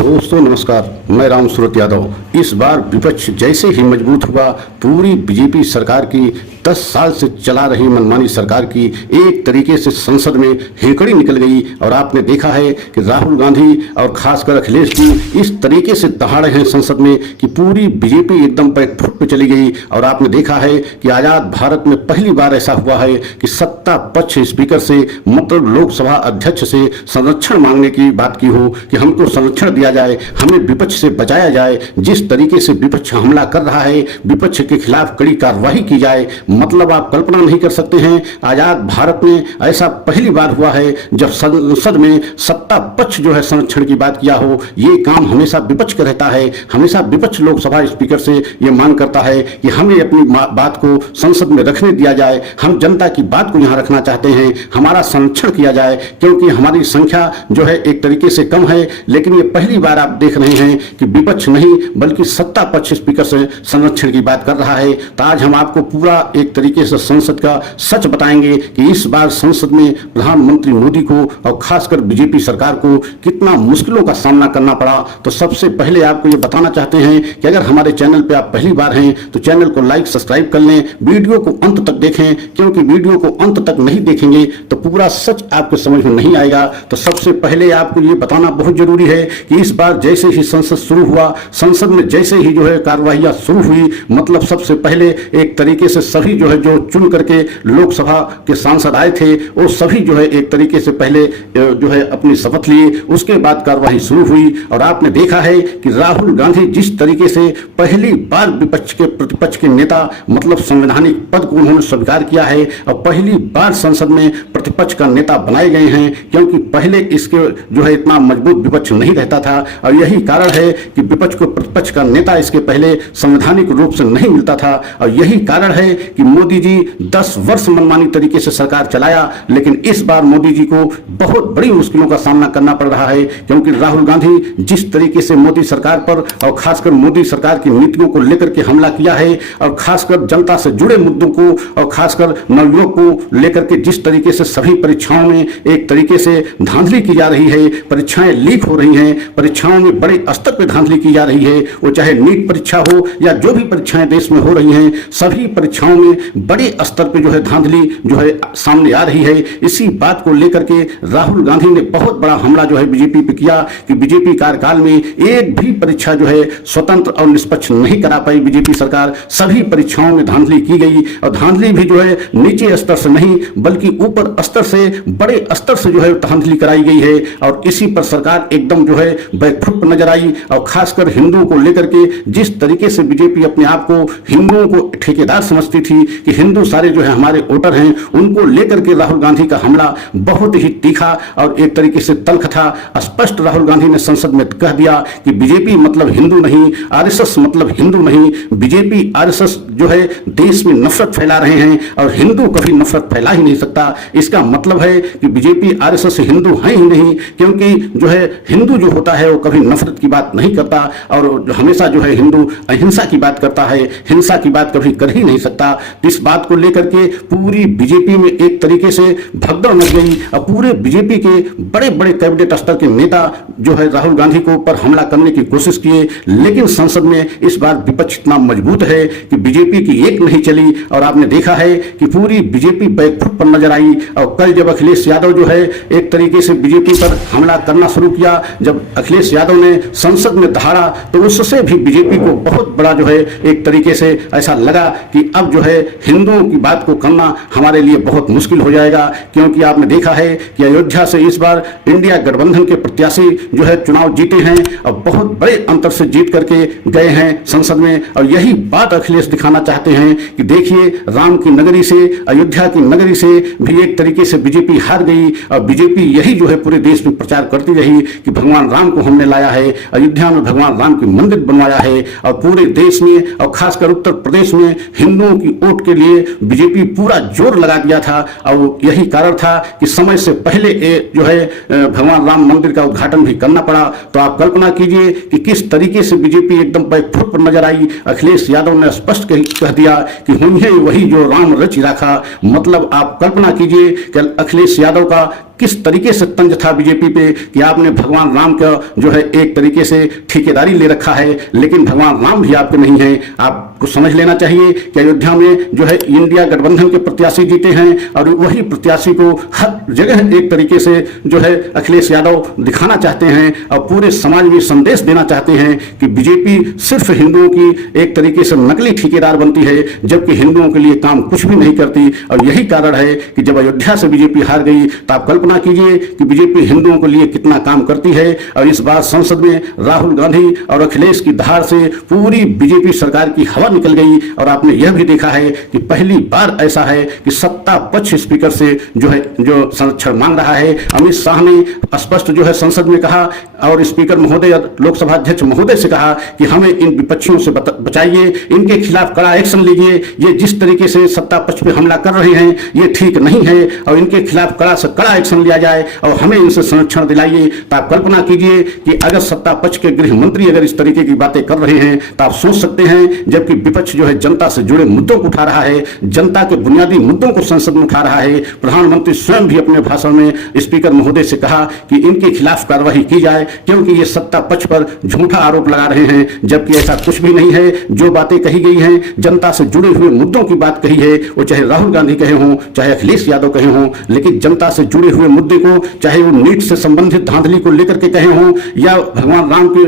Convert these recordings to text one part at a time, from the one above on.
दोस्तों नमस्कार, मैं राम सूरत यादव। इस बार विपक्ष जैसे ही मजबूत हुआ, पूरी बीजेपी सरकार की 10 साल से चला रही मनमानी सरकार की एक तरीके से संसद में हेकड़ी निकल गई। और आपने देखा है कि राहुल गांधी और खासकर अखिलेश जी इस तरीके से दहाड़े हैं संसद में कि पूरी बीजेपी एकदम बैकफुट पे चली गई। और आपने देखा है कि आजाद भारत में पहली बार ऐसा हुआ है कि सत्ता पक्ष स्पीकर से मतलब लोकसभा अध्यक्ष से संरक्षण मांगने की बात की हो कि हमको संरक्षण दिया जाए, हमें विपक्ष से बचाया जाए। जिस तरीके से विपक्ष हमला कर रहा है, विपक्ष के खिलाफ कड़ी कार्रवाई की जाए, मतलब आप कल्पना नहीं कर सकते हैं। आजाद भारत में ऐसा पहली बार हुआ है जब संसद में सत्ता पक्ष जो है संरक्षण की बात किया हो। ये काम हमेशा विपक्ष का रहता है। हमेशा विपक्ष लोकसभा स्पीकर से ये मांग करता है कि हमें अपनी बात को संसद में रखने दिया जाए, हम जनता की बात को यहाँ रखना चाहते हैं, हमारा संरक्षण किया जाए, क्योंकि हमारी संख्या जो है एक तरीके से कम है। लेकिन ये पहली बार आप देख रहे हैं कि विपक्ष नहीं बल्कि सत्ता पक्ष स्पीकर से संरक्षण की बात कर रहा है। तो आज हम आपको पूरा एक तरीके से संसद का सच बताएंगे कि इस बार संसद में प्रधानमंत्री मोदी को और खासकर बीजेपी सरकार को कितना मुश्किलों का सामना करना पड़ा। तो सबसे पहले आपको ये बताना चाहते हैं कि अगर हमारे चैनल पे आप पहली बार हैं तो चैनल को लाइक सब्सक्राइब कर लें, वीडियो को अंत तक देखें, क्योंकि वीडियो को अंत तक नहीं देखेंगे तो पूरा सच आपके समझ में नहीं आएगा। तो सबसे पहले आपको ये बताना बहुत जरूरी है कि इस बार जैसे ही संसद शुरू हुआ, संसद में जैसे ही जो है कार्यवाहियां शुरू हुई, मतलब सबसे पहले एक तरीके से सभी जो है जो चुन करके लोकसभा के सांसद आए थे वो सभी जो है एक तरीके से पहले जो है अपनी शपथ लिए, उसके बाद कार्यवाही शुरू हुई। और आपने देखा है कि राहुल गांधी जिस तरीके से पहली बार विपक्ष के प्रतिपक्ष के नेता मतलब संवैधानिक पद को उन्होंने स्वीकार किया है और पहली बार संसद में प्रतिपक्ष का नेता बनाए गए हैं, क्योंकि पहले इसके जो है इतना मजबूत विपक्ष नहीं रहता था। और यही कारण है कि विपक्ष को प्रतिपक्ष का नेता इसके पहले संवैधानिक रूप से नहीं मिलता था। और यही कारण है कि मोदी जी 10 वर्ष मनमानी तरीके से सरकार चलाया, लेकिन इस बार मोदी जी को बहुत बड़ी मुश्किलों का सामना करना पड़ रहा है, क्योंकि राहुल गांधी जिस तरीके से मोदी सरकार पर और खासकर मोदी सरकार की नीतियों को लेकर के हमला किया है और खासकर जनता से जुड़े मुद्दों को और खासकर नवयुवक को लेकर के जिस तरीके से सभी परीक्षाओं में एक तरीके से धांधली की जा रही है, परीक्षाएं लीक हो रही हैं, परीक्षाओं में बड़े स्तर पर धांधली की जा रही है, वो चाहे नीट परीक्षा हो या जो भी परीक्षाएं देश में हो रही हैं, सभी परीक्षाओं में बड़े स्तर पे जो है धांधली जो है सामने आ रही है। इसी बात को लेकर के राहुल गांधी ने बहुत बड़ा हमला जो है बीजेपी पे किया कि बीजेपी कार्यकाल में एक भी परीक्षा जो है स्वतंत्र और निष्पक्ष नहीं करा पाई बीजेपी सरकार। सभी परीक्षाओं में धांधली की गई और धांधली भी जो है नीचे स्तर से नहीं बल्कि ऊपर स्तर से बड़े स्तर से जो है धांधली कराई गई है। और इसी पर सरकार एकदम जो है बैकफुट नजर आई। और खासकर हिंदुओं को लेकर के जिस तरीके से बीजेपी अपने आप को हिंदुओं को ठेकेदार समझती थी कि हिंदू सारे जो है हमारे वोटर हैं, उनको लेकर के राहुल गांधी का हमला बहुत ही तीखा और एक तरीके से तल्ख था। स्पष्ट राहुल गांधी ने संसद में कह दिया कि बीजेपी मतलब हिंदू नहीं, आरएसएस मतलब हिंदू नहीं, बीजेपी आरएसएस जो है देश में नफरत फैला रहे हैं और हिंदू कभी नफरत फैला ही नहीं सकता। इसका मतलब है कि बीजेपी आरएसएस हिंदू है ही नहीं, क्योंकि जो है हिंदू जो होता है वो कभी नफरत की बात नहीं करता और हमेशा जो है हिंदू अहिंसा की बात करता है, हिंसा की बात कभी कर ही नहीं सकता। इस बात को लेकर के पूरी बीजेपी में एक तरीके से भगदड़ मच गई और पूरे बीजेपी के बड़े बड़े कैबिनेट स्तर के नेता जो है राहुल गांधी को ऊपर हमला करने की कोशिश किए। लेकिन संसद में इस बार विपक्ष इतना मजबूत है कि बीजेपी की एक नहीं चली। और आपने देखा है कि पूरी बीजेपी बैकफुट पर नजर आई। और कल जब अखिलेश यादव जो है एक तरीके से बीजेपी पर हमला करना शुरू किया, जब अखिलेश यादव ने संसद में दहाड़ा, तो उससे भी बीजेपी को बहुत बड़ा जो है एक तरीके से ऐसा लगा कि अब जो है हिंदुओं की बात को करना हमारे लिए बहुत मुश्किल हो जाएगा। क्योंकि आपने देखा है कि अयोध्या से इस बार इंडिया गठबंधन के प्रत्याशी जो है चुनाव जीते हैं और बहुत बड़े अंतर से जीत करके गए हैं संसद में। और यही बात अखिलेश दिखाना चाहते हैं कि देखिए राम की नगरी से, अयोध्या की नगरी से भी एक तरीके से बीजेपी हार गई। और बीजेपी यही जो है पूरे देश में प्रचार करती रही कि भगवान राम को हमने लाया है, अयोध्या में भगवान राम की मंदिर बनवाया है। और पूरे देश में और खासकर उत्तर प्रदेश में हिंदुओं की वोट के लिए बीजेपी पूरा जोर लगा दिया था। और यही कारण था कि समय से पहले जो है भगवान राम मंदिर का उद्घाटन भी करना पड़ा। तो आप कल्पना कीजिए कि किस तरीके से बीजेपी एकदम बैकफुट पर नजर आई। अखिलेश यादव ने स्पष्ट कह दिया कि हुई है वही जो राम रचि राखा। मतलब आप कल्पना कीजिए कि अखिलेश यादव का किस तरीके से तंज था बीजेपी पे कि आपने भगवान राम का जो है एक तरीके से ठेकेदारी ले रखा है, लेकिन भगवान राम भी आपके नहीं है। आपको समझ लेना चाहिए कि अयोध्या में जो है इंडिया गठबंधन के प्रत्याशी जीते हैं और वही प्रत्याशी को हर जगह एक तरीके से जो है अखिलेश यादव दिखाना चाहते हैं और पूरे समाज में संदेश देना चाहते हैं कि बीजेपी सिर्फ हिंदुओं की एक तरीके से नकली ठेकेदार बनती है, जबकि हिंदुओं के लिए काम कुछ भी नहीं करती। और यही कारण है कि जब अयोध्या से बीजेपी हार गई तो आप कल्पना कीजिए कि बीजेपी हिंदुओं के लिए कितना काम करती है। और इस बार संसद में राहुल गांधी और अखिलेश की धार से पूरी बीजेपी सरकार की हवा निकल गई। और आपने यह भी देखा है कि पहली बार ऐसा है कि सत्ता पक्ष स्पीकर से जो संरक्षण मांग रहा है। अमित शाह ने स्पष्ट जो है संसद में कहा और स्पीकर महोदय लोकसभा अध्यक्ष महोदय से कहा कि हमें इन विपक्षियों से बचाइए, इनके खिलाफ कड़ा एक्शन लीजिए। ये जिस तरीके से सत्ता पक्ष पे हमला कर रहे हैं ये ठीक नहीं है और इनके खिलाफ कड़ा से कड़ा एक्शन लिया जाए और हमें इनसे संरक्षण दिलाइए। तो आप कल्पना कीजिए कि अगर सत्ता पक्ष के गृह मंत्री अगर इस तरीके की बातें कर रहे हैं तो आप सोच सकते हैं, जबकि विपक्ष जो है जनता से जुड़े मुद्दों को उठा रहा है, जनता के बुनियादी मुद्दों को संसद में उठा रहा है। प्रधानमंत्री स्वयं भी अपने भाषण में स्पीकर महोदय से कहा कि इनके खिलाफ कार्रवाई की जाए क्योंकि ये सत्ता पक्ष पर झूठा आरोप लगा रहे हैं, जबकि ऐसा कुछ भी नहीं है। जो बातें कही गई हैं, जनता से जुड़े हुए मुद्दों की बात कही है, वो चाहे राहुल गांधी कहे हों चाहे अखिलेश यादव कहे हों, लेकिन जनता से जुड़े हुए मुद्दे को चाहे वो नीट से संबंधित धांधली को लेकर के कहे हों या भगवान राम के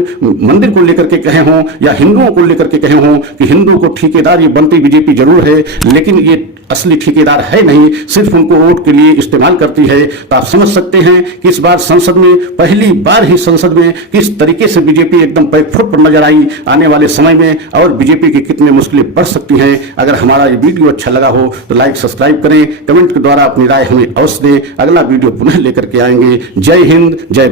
मंदिर को लेकर के कहे हों या हिंदुओं को लेकर के कहे हों कि हिंदुओं को ठेकेदार ये बनती बीजेपी जरूर है, लेकिन ये असली ठेकेदार है नहीं, सिर्फ उनको वोट के लिए इस्तेमाल करती है। तो आप समझ सकते हैं कि इस बार संसद में पहली बार ही संसद में किस तरीके से बीजेपी एकदम पैकफुट पर नजर आई। आने वाले समय में और बीजेपी की कितनी मुश्किलें बढ़ सकती हैं। अगर हमारा ये वीडियो अच्छा लगा हो तो लाइक सब्सक्राइब करें, कमेंट के द्वारा अपनी राय हमें अवश्य दें। अगला वीडियो पुनः लेकर के आएंगे। जय हिंद, जय